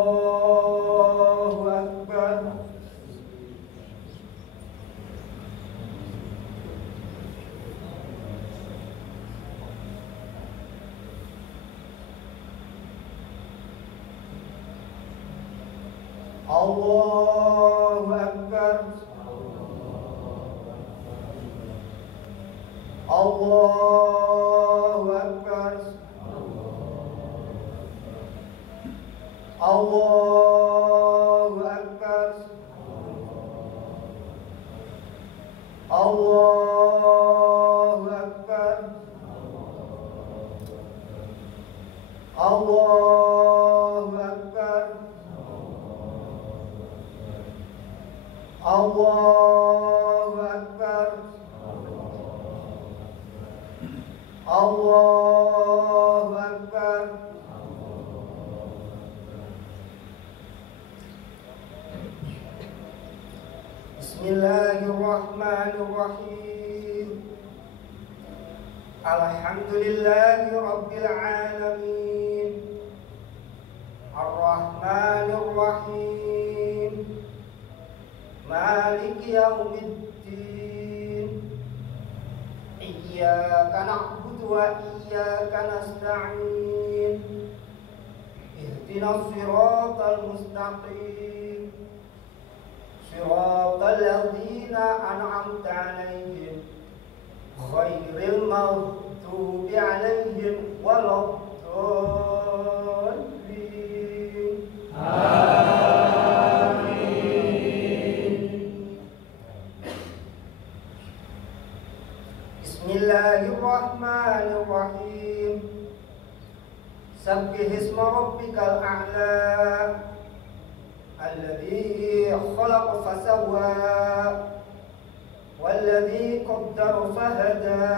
Allahu Akbar. Allahu Akbar. Allahu Akbar. Allahu Akbar. Allahu Akbar. Allahu Akbar. Allahu Akbar. Allahu Akbar. Bismillahirrahmanirrahim. Alhamdulillahi Rabbil Alamin. Ar-Rahmanir-Rahim. Maliki yaumiddin. Iyyaka na'budu wa iyyaka nasta'in. Ihdinas siratal mustaqim. Siratal ladzina an'amta 'alaihim ghairil maghdubi 'alaihim waladdallin. Amin. Bismillahirrahmanirrahim. Sabbihisma rabbikal a'la. الذي خلق فسوى والذي قدر فهدى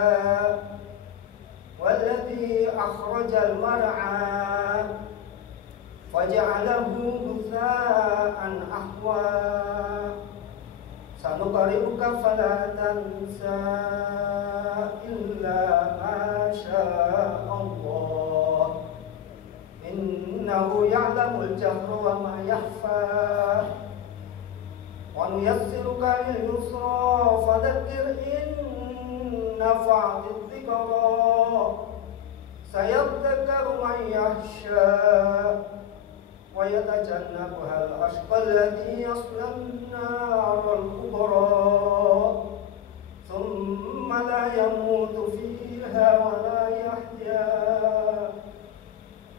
والذي أخرج المرعى فجعله غثاء أحوى سنقرئك فلا تنسى إلا ما شاء الله إنه يعلم الجهر وما يخفى ونيسرك لليسرى فذكر إن نفعت الذكرى سيذكر من يخشى ويتجنبها الأشقى الذي يصلى النار الكبرى ثم لا يموت فيها ولا يحيا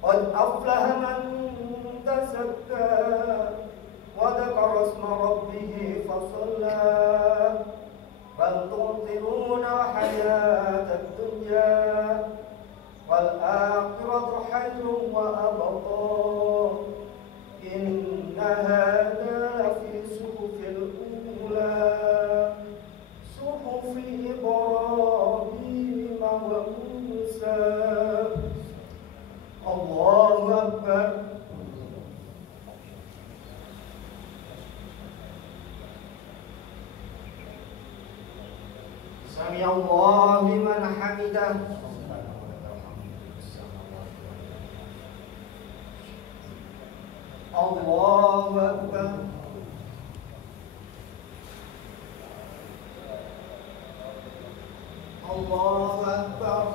قد أفلح من تزكى وذكر اسم ربه فصلى بل تؤثرون الحياة الدنيا والآخرة خير وأبقى إن هذا لفي صحف الأولى صحف إبراهيم وموسى. Allahu Akbar. Sami Allahu liman hamidah. Allahu Akbar. Allahu Akbar.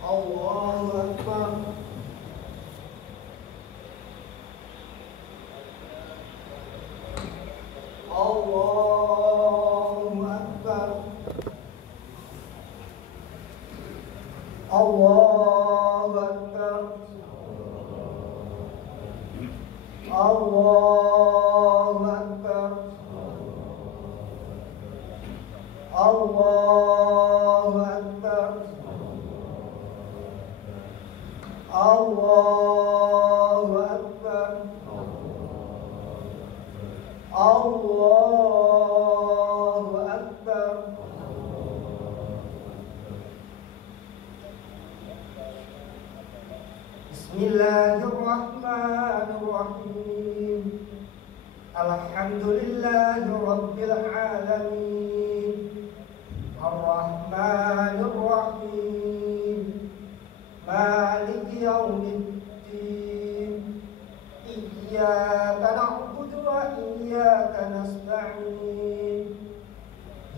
Allahu Akbar. Allahu Akbar. Allahu Akbar. Allahu Akbar. Allahu Akbar. Allahu Akbar. Allahu Akbar. Bismillahirrahmanirrahim. Alhamdulillahi rabbil alamin. Ar-Rahmanir Rahim. Maliki yaumiddin. Iyyaka na'budu wa iyyaka nasta'in.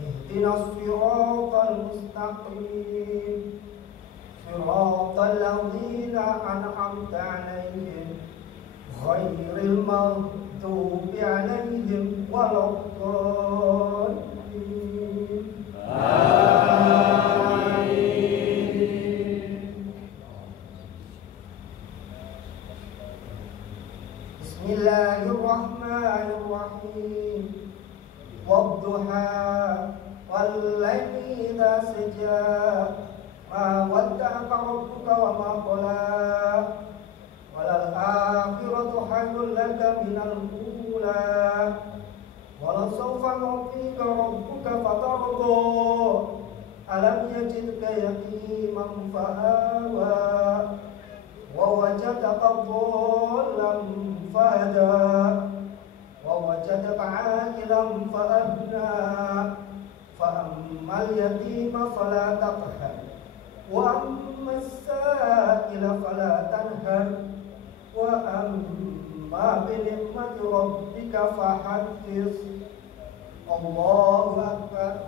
Ihdinas siratal mustaqim. Siratal ladzina an'amta 'alaihim ghairil maghdubi 'alaihim waladdallin. Bismillahirrahmanirrahim. Wadduha wal-laili idza saja. Ma wadda'aka rabbuka wa ma qala. Walal akhiratu khairul laka minal ula. Wala sawfa yu'tika rabbuka fatarda. Alam yajidka yatiman fa'awa. Wa wajadaka dhallan fahada. Wa wajadaka 'aqilan fa'agna. Fa'ammal yatima fala taqhar. Wa ammas sa'ila fala tanhar. Wa amma bi ni'mati rabbika fahaddits. Allahu Akbar.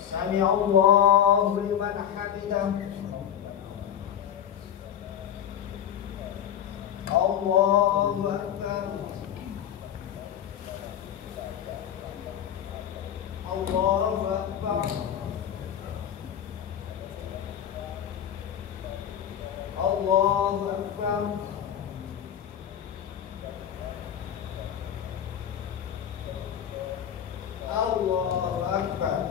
Sami Allahu liman hamidah. Allahu Akbar. Allahu Akbar. Allahu Akbar. Allahu Akbar.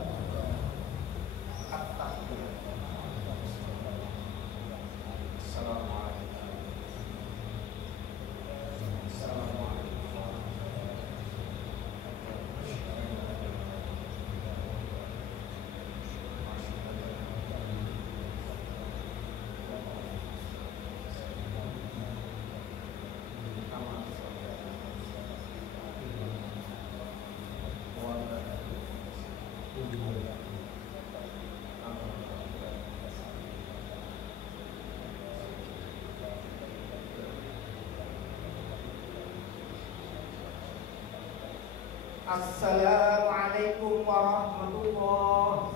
Assalamualaikum warahmatullahi.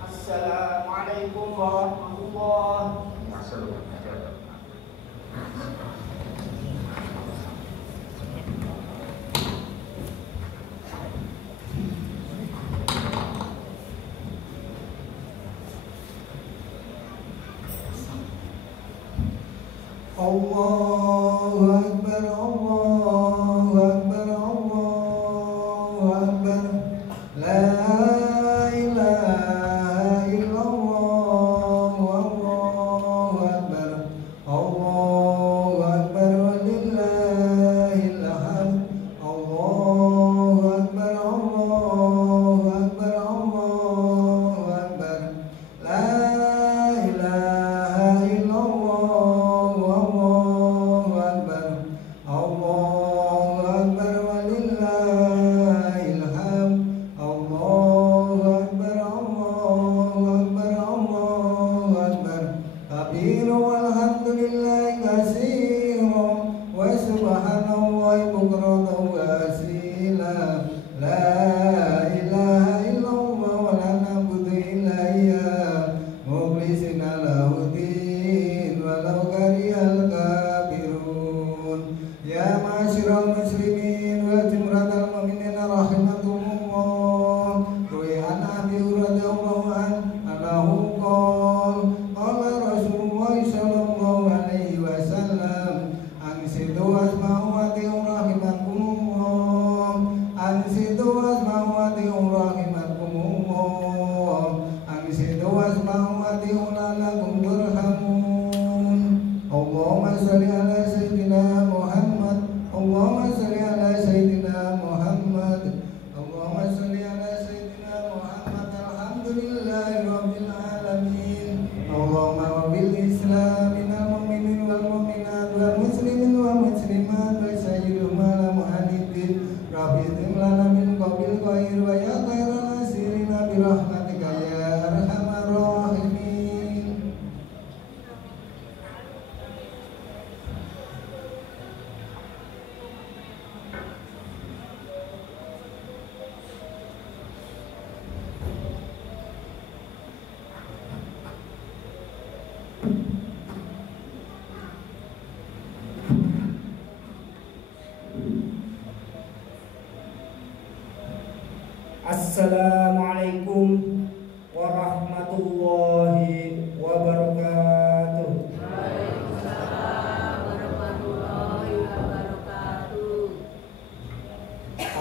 Assalamualaikum warahmatullahi. Allahu Akbar. Allahu Akbar. Allahu Akbar. La ilaha illallah. Allahu Akbar. Allahu Akbar. Walillahil hamd. Allahu Akbar. Allahu Akbar. Allahu Akbar. La wasma'u ati'u rahimakumullah. Ansitu wasma'u ati'u la'allakum turhamun. Allahumma sholli ala sayyidina Muhammad. Allahumma sholli ala sayyidina Muhammad. Allahumma sholli ala sayyidina Muhammad. Alhamdulillahi rabbil alamin. Allahumma wa bil islam minal mu'minin wal mu'minat wal muslimin wal muslimat wa sayyidum ala mu'anidin. Rabbi lana min qabil khair wa ya khairan nasirina bi rahmatika ya arhamar rahimin. Assalamualaikum warahmatullahi wabarakatuh. Waalaikumsalam warahmatullahi wabarakatuh.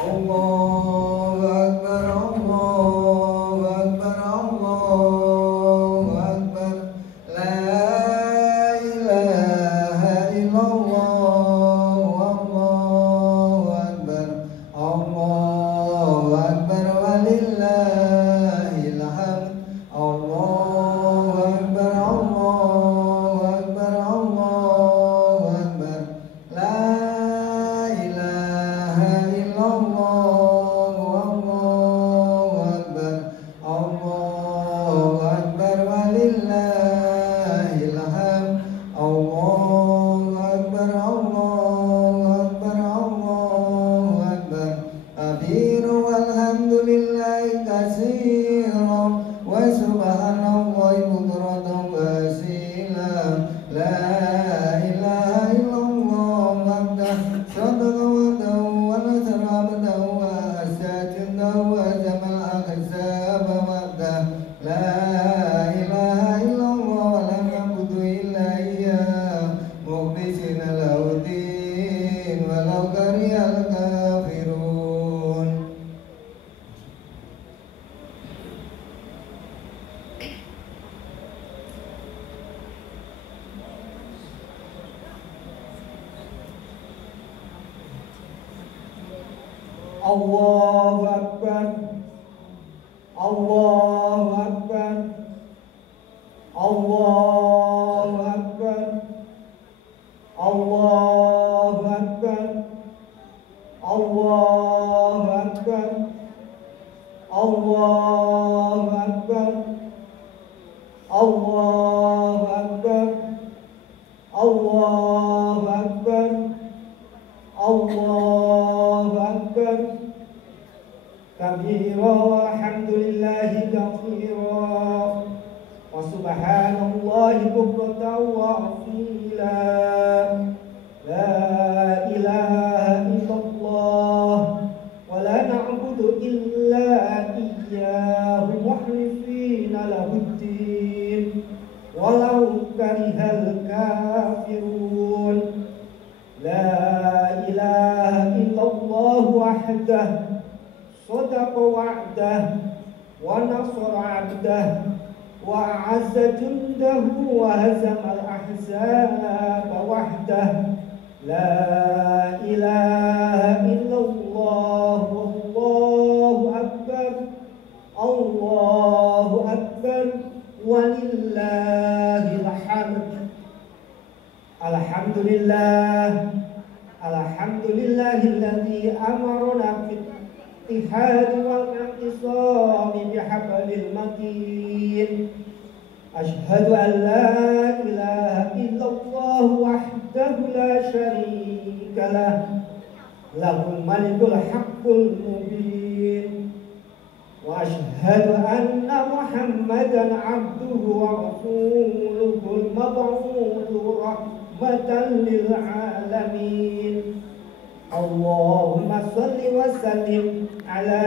Allahu akbar, Allahu akbar, Allahu akbar. La ilaha illallah, Allahu akbar. Allahu akbar walillahil hamd. Allahu akbar, Allahu akbar, Allahu akbar. La ilaha illallah, Allahu akbar. Allahu akbar walillahil hamd. Allahu akbar, Allahu akbar, Allahu akbar. Kabiru walhamdulillahi katsiran wa subhanallahi bukratan wa asila. La ilaha illallah wahdah sadaqa wa'dahu wa nasara abdahu wa asjadahu wa jamal akhzaba wa'dah. La ilaha illallah wa lam yabudu illa iyyah mukhlisina lahud-din walau karihal kafirun. Allahu akbar. Allahu akbar. Allahu akbar. Allahu akbar. Allahu akbar. Allahu akbar. Allahu akbar. Allahu akbar. Allahu akbar. Kabira walhamdulillahi katsira wa subhanallahi bukratan wa asila. La ilaha illallah wa la na'budu illa iyyahu mukhlisina lahuddin walau karihal kafirun. La ilaha illallah wahdah sadaqa wa'dah wa nasara 'abdah wa a'azza jundahu wa hazama al-ahzaba wahdah. La ilaha illallah wallahu akbar. Allahu akbar walillahil hamd. Alhamdulillah. Alhamdulillahilladzi amarna fit ittihad wal i'tisam bihablil matin. Ashhadu an la ilaha illallah wahdahu la syarika lah. Lahul malikul haqqul mubin. Wa ashhadu anna Muhammadan abduhu wa rasuluhul mab'utsu rahmatan lil alamin. Allahumma salli wa sallim ala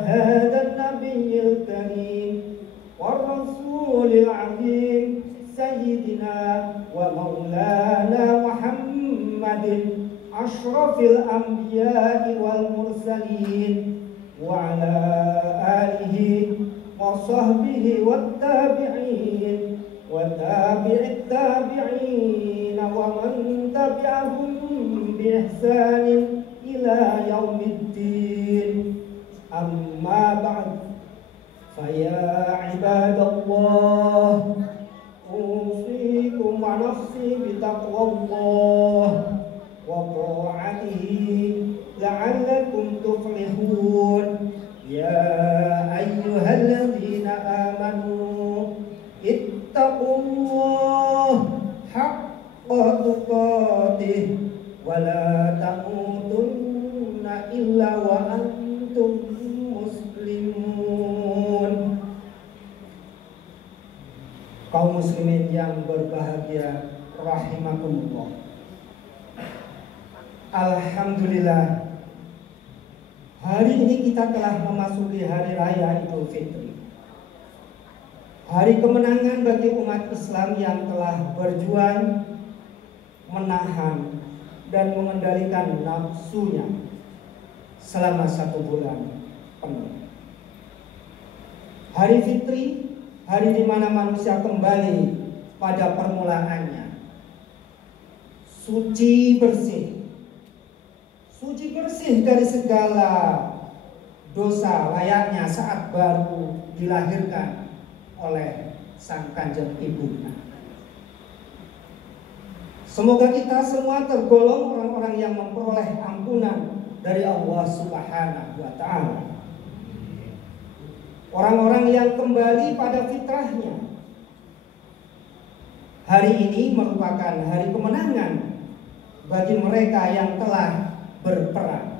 hadha an-nabiyyil karim war rasulil azim sayyidina wa maulana Muhammadin ashrafil anbiya'i wal mursalin وصحبه والتابعين وتابع التابعين ومن تبعهم بإحسان إلى يوم الدين أما بعد فيا عباد الله أوصيكم ونفسي بتقوى الله وطاعته لعلكم تفلحون يا أيها الذين آمنوا اتقوا الله حق تقاته ولا تموتن إلا وأنتم muslimun. Kaum muslimin yang berbahagia rahimakumullah. Alhamdulillah, hari ini kita telah memasuki hari raya Idul Fitri, hari kemenangan bagi umat Islam yang telah berjuang menahan dan mengendalikan nafsunya selama 1 bulan penuh. Hari Fitri, hari di mana manusia kembali pada permulaannya, suci bersih dari segala dosa, layaknya saat baru dilahirkan oleh sang kanjeng ibunya. Semoga kita semua tergolong orang-orang yang memperoleh ampunan dari Allah Subhanahu wa Ta'ala, orang-orang yang kembali pada fitrahnya. Hari ini merupakan hari kemenangan bagi mereka yang telah berperang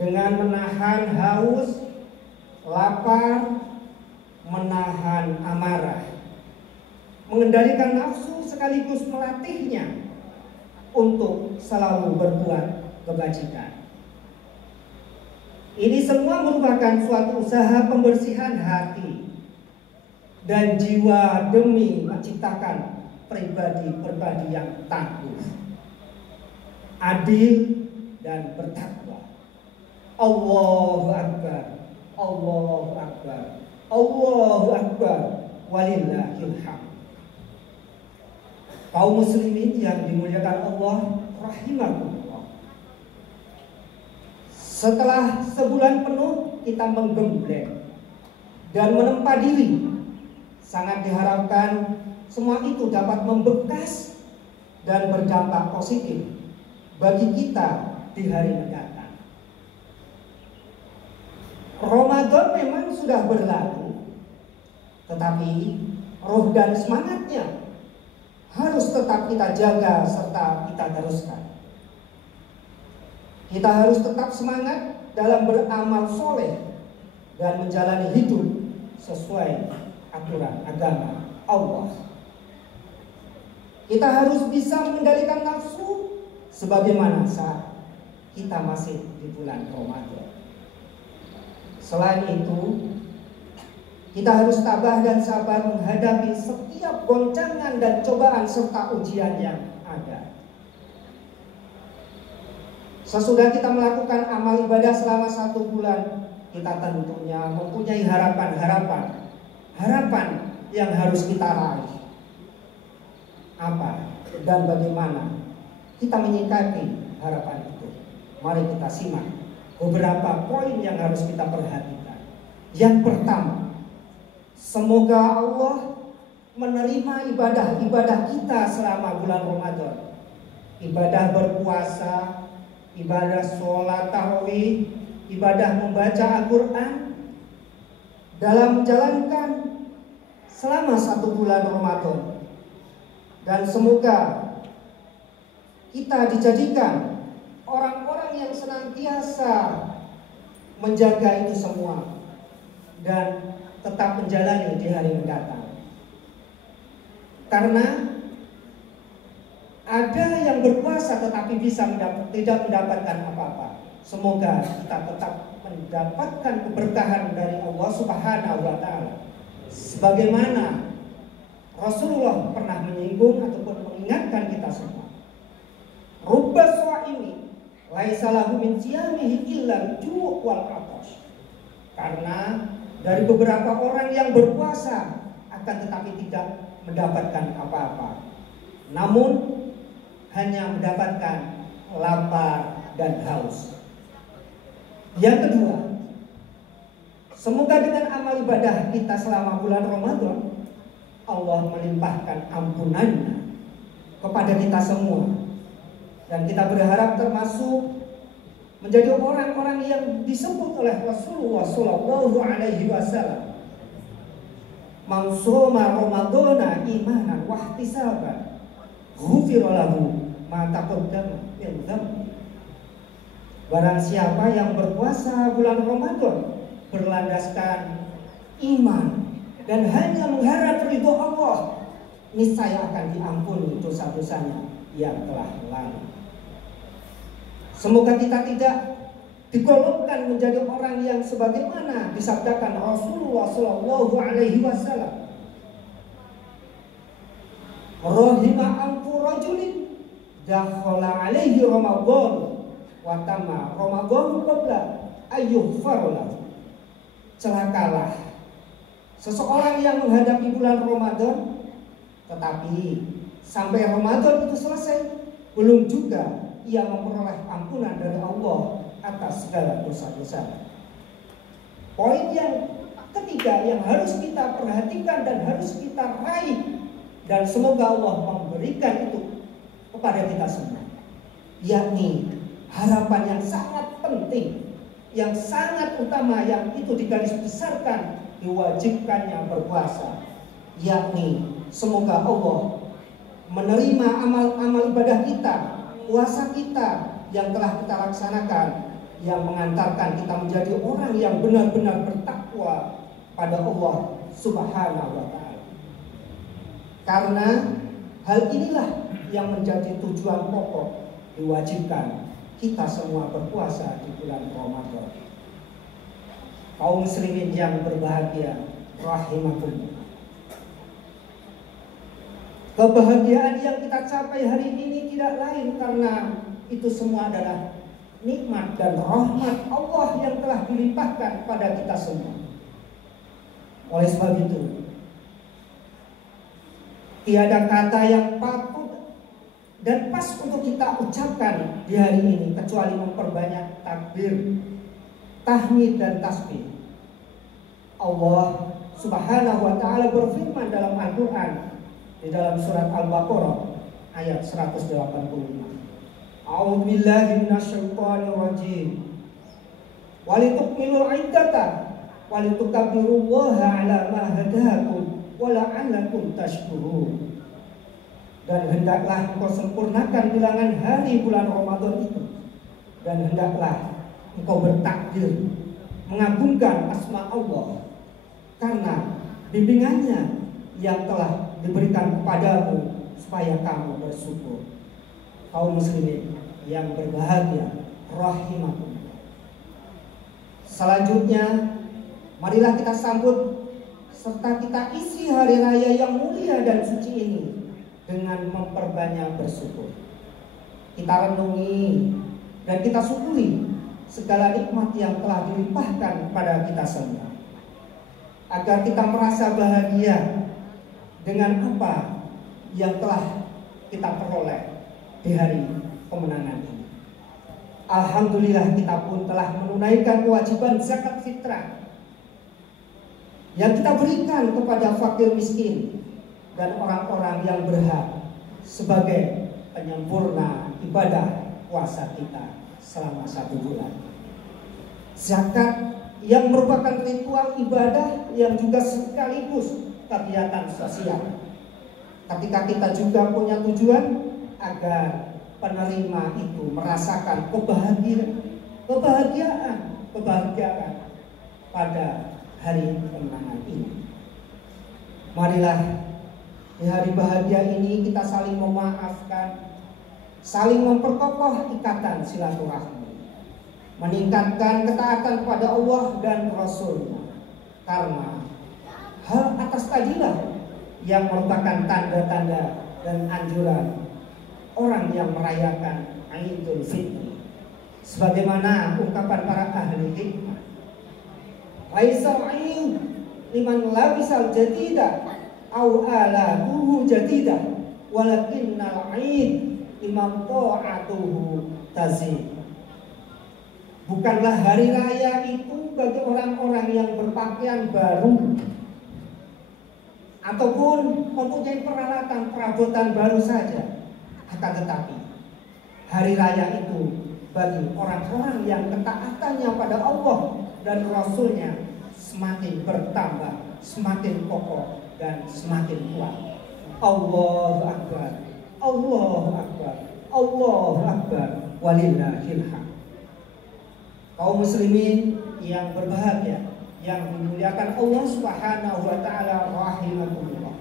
dengan menahan haus, lapar, menahan amarah, mengendalikan nafsu sekaligus melatihnya untuk selalu berbuat kebajikan. Ini semua merupakan suatu usaha pembersihan hati dan jiwa demi menciptakan pribadi-pribadi yang tangguh, adil dan bertakwa. Allahu Akbar, Allahu Akbar, Allahu Akbar, walillahil hamd. Kaum muslimin yang dimuliakan Allah rahimakumullah. Setelah sebulan penuh kita menggembleng dan menempa diri, sangat diharapkan semua itu dapat membekas dan berdampak positif bagi kita di hari mendatang. Ramadan memang sudah berlalu, tetapi roh dan semangatnya harus tetap kita jaga serta kita teruskan. Kita harus tetap semangat dalam beramal soleh dan menjalani hidup sesuai aturan agama Allah. Kita harus bisa mengendalikan nafsu sebagaimana saat kita masih di bulan Ramadan. Selain itu, kita harus tabah dan sabar menghadapi setiap goncangan dan cobaan serta ujian yang ada. Sesudah kita melakukan amal ibadah selama 1 bulan, kita tentunya mempunyai harapan yang harus kita raih. Apa dan bagaimana kita menyikapi harapan itu? Mari kita simak beberapa poin yang harus kita perhatikan. Yang pertama, semoga Allah menerima ibadah-ibadah kita selama bulan Ramadan. Ibadah berpuasa, ibadah sholat tarawih, ibadah membaca Al-Quran, dalam menjalankan selama 1 bulan Ramadan. Dan semoga kita dijadikan orang-orang yang senantiasa menjaga itu semua dan tetap menjalani di hari mendatang. Karena ada yang berpuasa tetapi tidak mendapatkan apa-apa. Semoga kita tetap mendapatkan keberkahan dari Allah Subhanahu wa Ta'ala. Sebagaimana Rasulullah pernah menyinggung ataupun mengingatkan kita semua. Rubba sha'imi laisa lahu min siyamihi illa ju' wal 'atash. Karena dari beberapa orang yang berpuasa akan tetapi tidak mendapatkan apa-apa, namun hanya mendapatkan lapar dan haus. Yang kedua, semoga dengan amal ibadah kita selama bulan Ramadan, Allah melimpahkan ampunannya kepada kita semua, dan kita berharap termasuk menjadi orang-orang yang disebut oleh Rasulullah Shallallahu Alaihi Wasallam, "Man shoma Ramadhana imanan wa ihtisaban, ghufira lahu ma taqaddama min dzambi." Barang siapa yang berpuasa bulan Ramadan berlandaskan iman dan hanya mengharap ridho Allah, niscaya akan diampuni dosa-dosanya yang telah lalu. Semoga kita tidak digolongkan menjadi orang yang sebagaimana disabdakan Rasulullah Shallallahu Alaihi Wasallam, "Rahima anfu rajulin dakhala alaihi Ramadan wa tamma Ramadan qabla ayyughfar." Celakalah seseorang yang menghadapi bulan Ramadan, tetapi sampai Ramadan itu selesai belum juga ia memperoleh ampunan dari Allah atas segala dosa-dosa. Poin yang ketiga yang harus kita perhatikan dan harus kita raih, dan semoga Allah memberikan itu kepada kita semua, yakni harapan yang sangat penting, yang sangat utama, yang itu digaris besarkan diwajibkannya berpuasa, yakni semoga Allah menerima amal-amal ibadah kita, puasa kita yang telah kita laksanakan, yang mengantarkan kita menjadi orang yang benar-benar bertakwa pada Allah Subhanahu wa Ta'ala. Karena hal inilah yang menjadi tujuan pokok diwajibkan kita semua berpuasa di bulan Ramadan. Kaum muslimin yang berbahagia, rahimakumullah. Kebahagiaan yang kita capai hari ini tidak lain karena itu semua adalah nikmat dan rahmat Allah yang telah dilimpahkan pada kita semua. Oleh sebab itu, tiada kata yang patut dan pas untuk kita ucapkan di hari ini kecuali memperbanyak takbir, tahmid dan tasbih. Allah Subhanahu wa Ta'ala berfirman dalam Al-Quran di dalam surat Al-Baqarah ayat 185. A'udzu billahi minasyaitonir rajim. Walitukmilul iddata walitukabbirullaha 'ala ma hadakum wa la'allakum tashkurun. Dan hendaklah engkau sempurnakan bilangan hari bulan Ramadan itu, dan hendaklah engkau bertakbir mengagungkan asma Allah karena bimbingannya yang telah diberikan kepadamu supaya kamu bersyukur. Kaum muslimin yang berbahagia, rahimakumullah. Selanjutnya, marilah kita sambut serta kita isi hari raya yang mulia dan suci ini dengan memperbanyak bersyukur. Kita renungi dan kita syukuri segala nikmat yang telah dilimpahkan kepada kita semua, agar kita merasa bahagia dengan apa yang telah kita peroleh di hari kemenangan ini. Alhamdulillah, kita pun telah menunaikan kewajiban zakat fitrah yang kita berikan kepada fakir miskin dan orang-orang yang berhak sebagai penyempurna ibadah puasa kita selama 1 bulan. Zakat yang merupakan ritual ibadah yang juga sekaligus kegiatan sosial. Ketika kita juga punya tujuan agar penerima itu merasakan kebahagiaan pada hari kemenangan ini. Marilah di hari bahagia ini kita saling memaafkan, saling memperkokoh ikatan silaturahmi, meningkatkan ketaatan kepada Allah dan Rasul-Nya, karena hal atas tadilah yang merupakan tanda-tanda dan anjuran orang yang merayakan Idul Fitri. Sebagaimana ungkapan para ahli hikmah, Laisal aid liman labisal jadida au alahu jadida walakinnal aid liman ta'atuhu tazid. Bukanlah hari raya itu bagi orang-orang yang berpakaian baru ataupun mempunyai peralatan perabotan baru saja. Akan tetapi hari raya itu bagi orang-orang yang ketaatannya pada Allah dan Rasulnya semakin bertambah, semakin kokoh dan semakin kuat. Allahu Akbar, Allahu Akbar, Allahu Akbar, walillahil hamd. Kaum muslimin yang berbahagia, yang dimuliakan Allah Subhanahu wa taala rahimakumullah.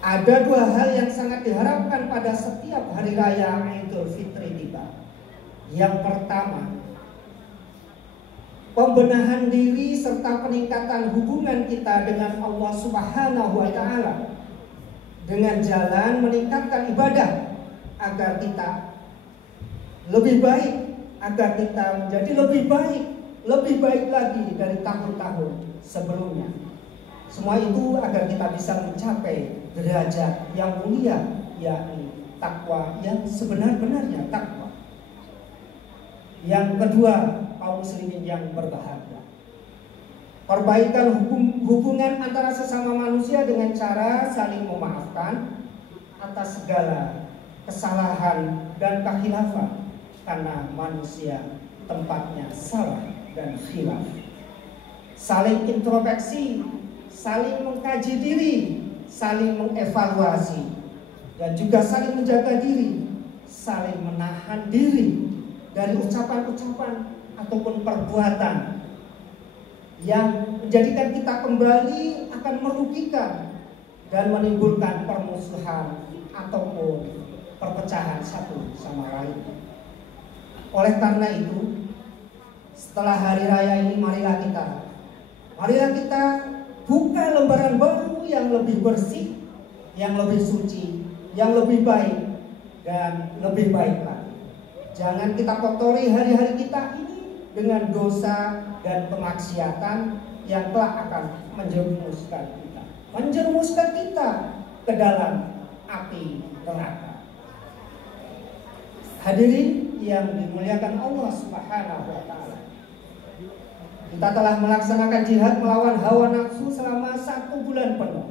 Ada dua hal yang sangat diharapkan pada setiap hari raya Idul Fitri tiba. Yang pertama, pembenahan diri serta peningkatan hubungan kita dengan Allah Subhanahu wa taala dengan jalan meningkatkan ibadah agar kita lebih baik, agar kita menjadi lebih baik lagi dari tahun-tahun sebelumnya. Semua itu agar kita bisa mencapai derajat yang mulia, yakni takwa yang sebenar-benarnya takwa. Yang kedua, kaum muslimin yang berbahagia, perbaikan hubungan antara sesama manusia dengan cara saling memaafkan atas segala kesalahan dan kekhilafan, karena manusia tempatnya salah dan khilaf. Saling introspeksi, saling mengkaji diri, saling mengevaluasi, dan juga saling menjaga diri, saling menahan diri dari ucapan-ucapan ataupun perbuatan yang menjadikan kita kembali akan merugikan dan menimbulkan permusuhan ataupun perpecahan satu sama lain. Oleh karena itu, setelah hari raya ini marilah kita buka lembaran baru yang lebih bersih, yang lebih suci, yang lebih baik dan lebih baik lagi. Jangan kita kotori hari-hari kita ini dengan dosa dan kemaksiatan yang telah akan menjerumuskan kita ke dalam api neraka. Hadirin yang dimuliakan Allah Subhanahu wa taala, kita telah melaksanakan jihad melawan hawa nafsu selama 1 bulan penuh.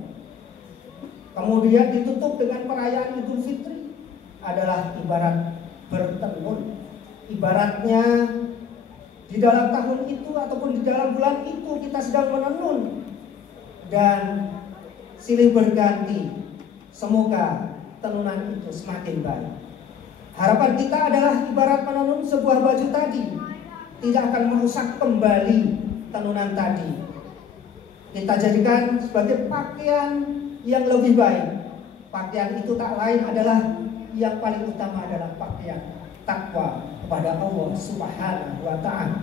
Kemudian ditutup dengan perayaan Idul Fitri, adalah ibarat bertenun. Ibaratnya di dalam tahun itu ataupun di dalam bulan itu kita sedang menenun dan silih berganti. Semoga tenunan itu semakin baik. Harapan kita adalah ibarat menenun sebuah baju tadi, tidak akan merusak kembali tenunan tadi. Kita jadikan sebagai pakaian yang lebih baik. Pakaian itu tak lain adalah, yang paling utama adalah pakaian takwa kepada Allah Subhanahu wa ta'ala.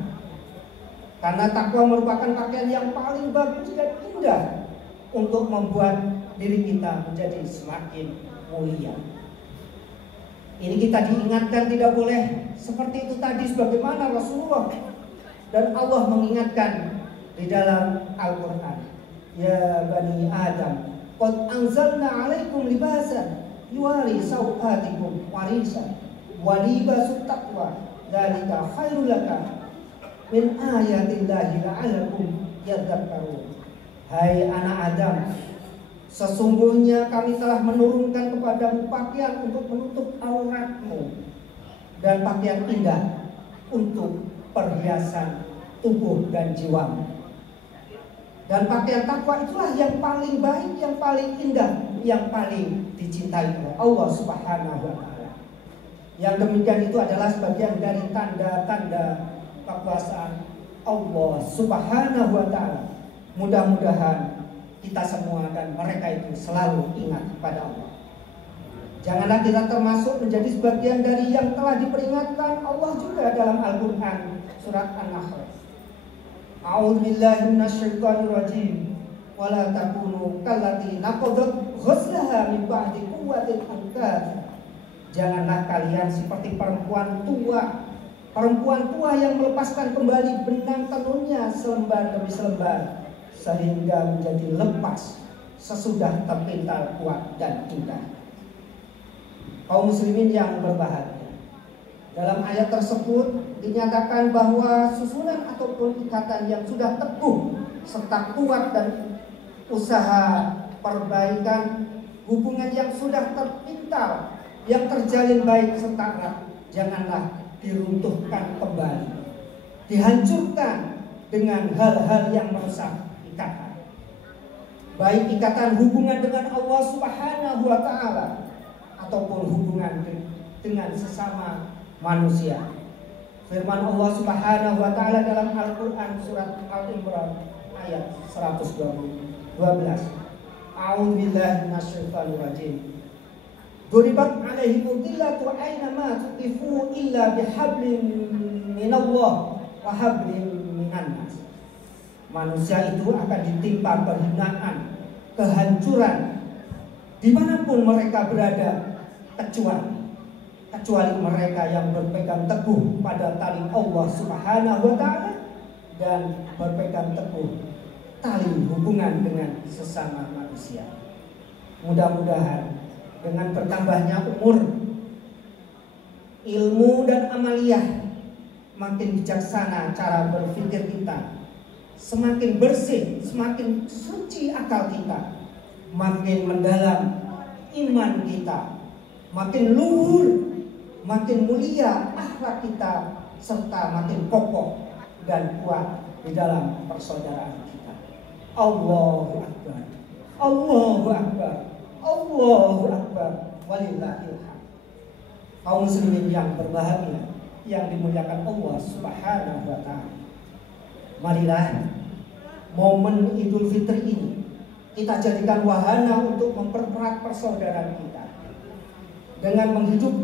Karena takwa merupakan pakaian yang paling bagus dan indah untuk membuat diri kita menjadi semakin mulia. Ini kita diingatkan tidak boleh seperti itu tadi, sebagaimana Rasulullah dan Allah mengingatkan di dalam Al-Quran. Ya Bani Adam, qad anzalna alaikum libasan yuwari sawatikum warisan wa libasut taqwa dzalika khairul lakum min ayatillahi la'allakum yadhakkarun. Hai anak Adam, sesungguhnya kami telah menurunkan kepadamu pakaian untuk menutup auratmu dan pakaian indah untuk perhiasan tubuh dan jiwamu. Dan pakaian takwa itulah yang paling baik, yang paling indah, yang paling dicintai oleh Allah Subhanahu wa ta'ala. Yang demikian itu adalah sebagian dari tanda-tanda kekuasaan Allah Subhanahu wa ta'ala. Mudah-mudahan kita semua dan mereka itu selalu ingat kepada Allah. Janganlah kita termasuk menjadi sebagian dari yang telah diperingatkan Allah juga dalam Al-Quran surat An-Nahl. A'udzu billahi minasyaitonir rajim. Wala takunu kallati naqadat ghazlaha min ba'di quwwatin ankatha. Janganlah kalian seperti perempuan tua perempuan tua yang melepaskan kembali benang tenunnya selembar demi selembar sehingga menjadi lepas sesudah terpintal kuat dan indah. Kaum muslimin yang berbahagia, dalam ayat tersebut dinyatakan bahwa susunan ataupun ikatan yang sudah teguh serta kuat dan usaha perbaikan hubungan yang sudah terpintal, yang terjalin baik serta erat, janganlah diruntuhkan kembali, dihancurkan dengan hal-hal yang merusak ikatan. Baik ikatan hubungan dengan Allah Subhanahu wa Ta'ala ataupun hubungan dengan sesama manusia. Firman Allah Subhanahu wa Ta'ala dalam Al-Qur'an surat Al-Imran ayat 112. A'udzubillahi minasyaitonir rajim. Duribat alaihimul dhillatu aynama tuqifu illa bihablin minallah wa hablin minan nas. Manusia itu akan ditimpa kehinaan, kehancuran dimanapun mereka berada, kecuali mereka yang berpegang teguh pada tali Allah Subhanahu wa Ta'ala dan berpegang teguh tali hubungan dengan sesama manusia. Mudah-mudahan dengan bertambahnya umur, ilmu dan amaliyah, makin bijaksana cara berpikir kita, semakin bersih, semakin suci akal kita, makin mendalam iman kita, makin luhur, makin mulia akhlak kita, serta makin kokoh dan kuat di dalam persaudaraan kita. Allahu Akbar, Allahu Akbar, Allahu Akbar, walillahil hamd. Kaum muslimin yang berbahagia, yang dimuliakan Allah Subhanahu wa Ta'ala, marilah momen Idul Fitri ini kita jadikan wahana untuk mempererat persaudaraan kita dengan menghidupkan